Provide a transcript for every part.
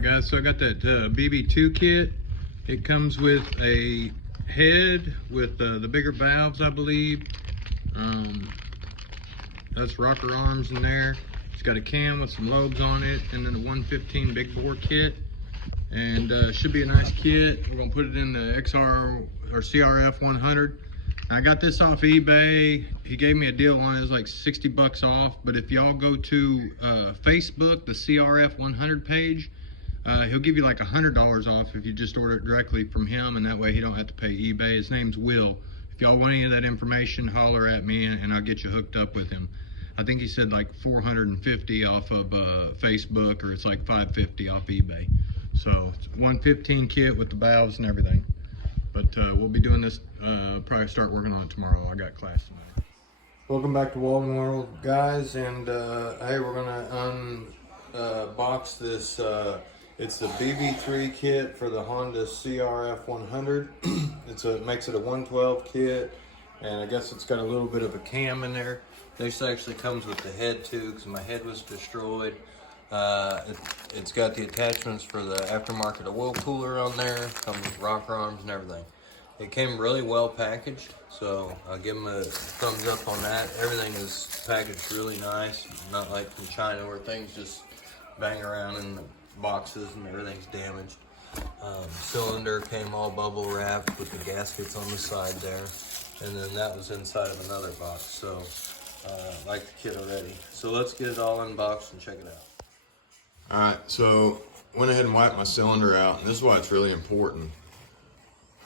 Alright guys, so I got that bb3 kit. It comes with a head with the bigger valves, I believe. That's rocker arms in there. It's got a cam with some lobes on it, and then a 115 big bore kit. And should be a nice kit. We're gonna put it in the XR or CRF 100. I got this off eBay. He gave me a deal on it. It was like 60 bucks off. But if y'all go to Facebook, the CRF 100 page, he'll give you like $100 off if you just order it directly from him, and that way he don't have to pay eBay. His name's Will. If y'all want any of that information, holler at me and I'll get you hooked up with him. I think he said like 450 off of Facebook, or it's like 550 off eBay. So it's 115 kit with the valves and everything. But we'll be doing this, probably start working on it tomorrow. I got class tonight. Welcome back to Walden World, guys, and hey, we're gonna unbox this. It's the bb3 kit for the Honda CRF 100. It makes it a 112 kit, and I guess it's got a little bit of a cam in there. This actually comes with the head too, because my head was destroyed. It's got the attachments for the aftermarket oil cooler on there. Comes with rocker arms and everything. It came really well packaged, so I'll give them a thumbs up on that. Everything is packaged really nice, not like from China where things just bang around in the boxes and everything's damaged. Cylinder came all bubble wrapped with the gaskets on the side there, and then that was inside of another box. So I like the kit already. So let's get it all unboxed and check it out. Alright, so went ahead and wiped my cylinder out, and this is why it's really important.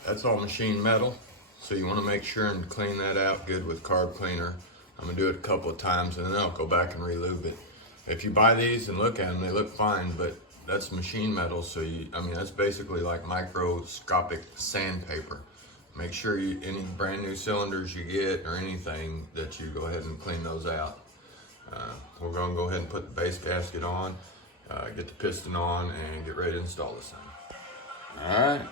That's all machine metal, so you want to make sure and clean that out good with carb cleaner. I'm going to do it a couple of times and then I'll go back and re-lube it. If you buy these and look at them, they look fine, but that's machine metal, so that's basically like microscopic sandpaper. Make sure any brand new cylinders you get or anything, that you go ahead and clean those out. We're going to go ahead and put the base gasket on. Get the piston on and get ready to install this thing. Alright,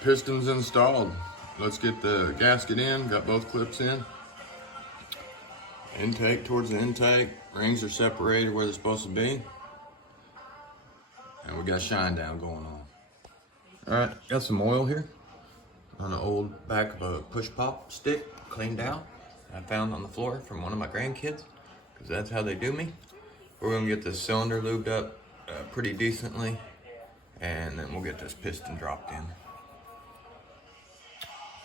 piston's installed. Let's get the gasket in, got both clips in. Intake towards the intake, rings are separated where they're supposed to be. And we got shine down going on. Alright, got some oil here on the old back of a push pop stick, cleaned out. I found on the floor from one of my grandkids, because that's how they do me. We're gonna get this cylinder lubed up pretty decently, and then we'll get this piston dropped in.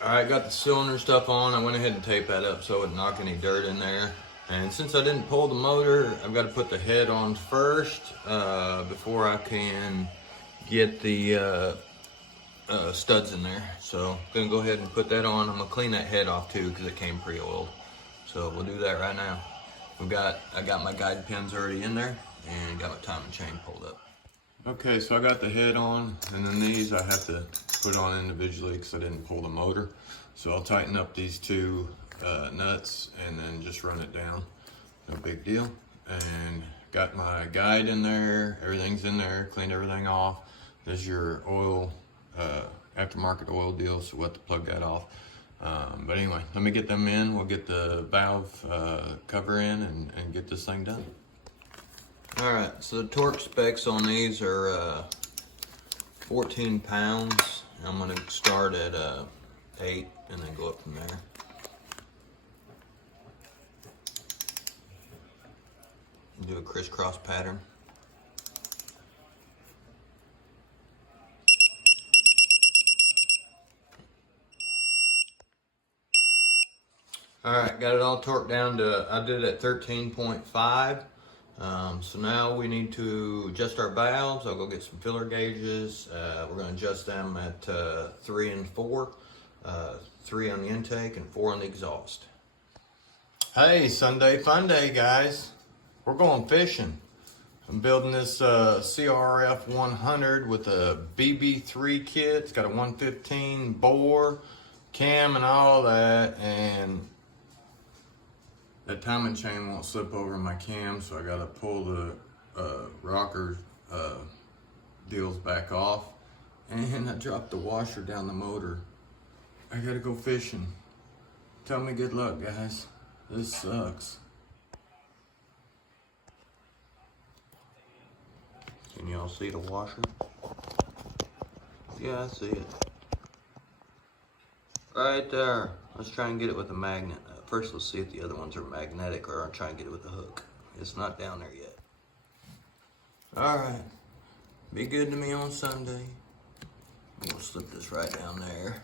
Alright, got the cylinder stuff on. I went ahead and taped that up so it wouldn't knock any dirt in there. And since I didn't pull the motor, I've got to put the head on first before I can get the studs in there. So I'm gonna go ahead and put that on. I'm gonna clean that head off too, because it came pre-oiled. So we'll do that right now. I got my guide pins already in there, and got my timing chain pulled up. Okay, so I got the head on, and then these I have to put on individually because I didn't pull the motor. So I'll tighten up these two nuts and then just run it down. No big deal. And got my guide in there, everything's in there, cleaned everything off. There's your oil, aftermarket oil deal, so we'll have to plug that off. But anyway, let me get them in. We'll get the valve cover in and get this thing done. Alright, so the torque specs on these are 14 pounds. I'm going to start at 8 and then go up from there. Do a crisscross pattern. Alright, got it all torqued down to, I did it at 13.5. So now we need to adjust our valves. I'll go get some filler gauges. We're going to adjust them at 3 and 4. 3 on the intake and 4 on the exhaust. Hey, Sunday fun day, guys. We're going fishing. I'm building this CRF 100 with a bb3 kit. It's got a 115 bore, cam and all that, and that timing chain won't slip over my cam, so I gotta pull the rocker deals back off. And I dropped the washer down the motor. I gotta go fishing. Tell me good luck, guys. This sucks. Can y'all see the washer? Yeah, I see it. Right there. Let's try and get it with a magnet. First, let's see if the other ones are magnetic, or I'll try and get it with a hook. It's not down there yet. All right. Be good to me on Sunday. I'm gonna slip this right down there.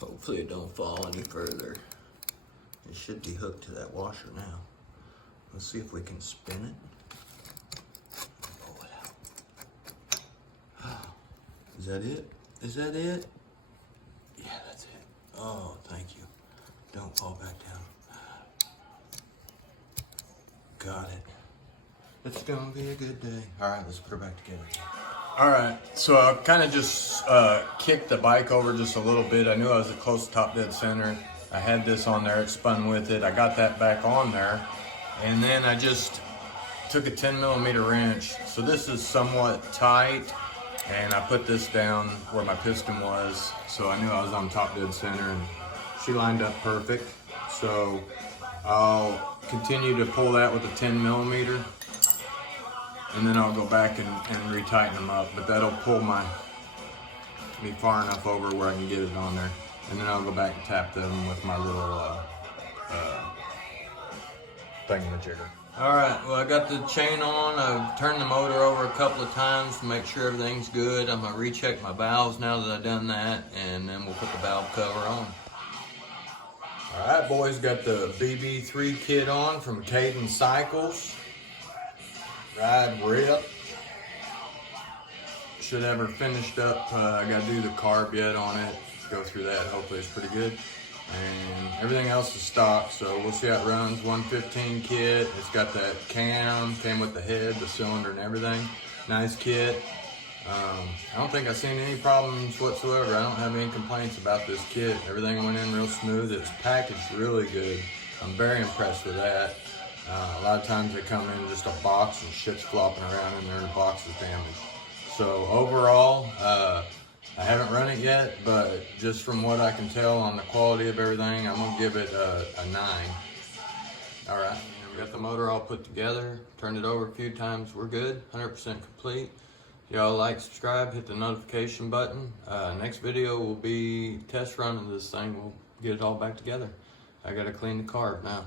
Hopefully it don't fall any further. It should be hooked to that washer now. Let's see if we can spin it. Pull it out. Is that it? Is that it? Yeah, that's it. Oh, thank you. Don't fall back down. Got it. It's gonna be a good day. All right, let's put her back together. All right, so I kind of just kicked the bike over just a little bit. I knew I was at close to top dead center. I had this on there, it spun with it. I got that back on there. And then I just took a 10mm wrench. So this is somewhat tight. And I put this down where my piston was. So I knew I was on top dead center, and she lined up perfect. So I'll continue to pull that with a 10mm. And then I'll go back and retighten them up, but that'll pull me far enough over where I can get it on there. And then I'll go back and tap them with my little thingamajigger. All right, well, I got the chain on. I've turned the motor over a couple of times to make sure everything's good. I'm gonna recheck my valves now that I've done that, and then we'll put the valve cover on. All right, boys, got the bb3 kit on from Cayden Cycles. Ride rip. Should have her finished up. I got to do the carb yet on it. Go through that. Hopefully it's pretty good. And everything else is stock, so we'll see how it runs. 115 kit. It's got that cam. Came with the head, the cylinder, and everything. Nice kit. I don't think I've seen any problems whatsoever. I don't have any complaints about this kit. Everything went in real smooth. It's packaged really good. I'm very impressed with that. A lot of times they come in just a box and shit's flopping around in there and the box is damaged. So overall, I haven't run it yet, but just from what I can tell on the quality of everything, I'm gonna give it a 9. All right, we got the motor all put together, turned it over a few times, we're good, 100% complete. Y'all like, subscribe, hit the notification button. Next video will be test running this thing. We'll get it all back together. I gotta clean the carb now.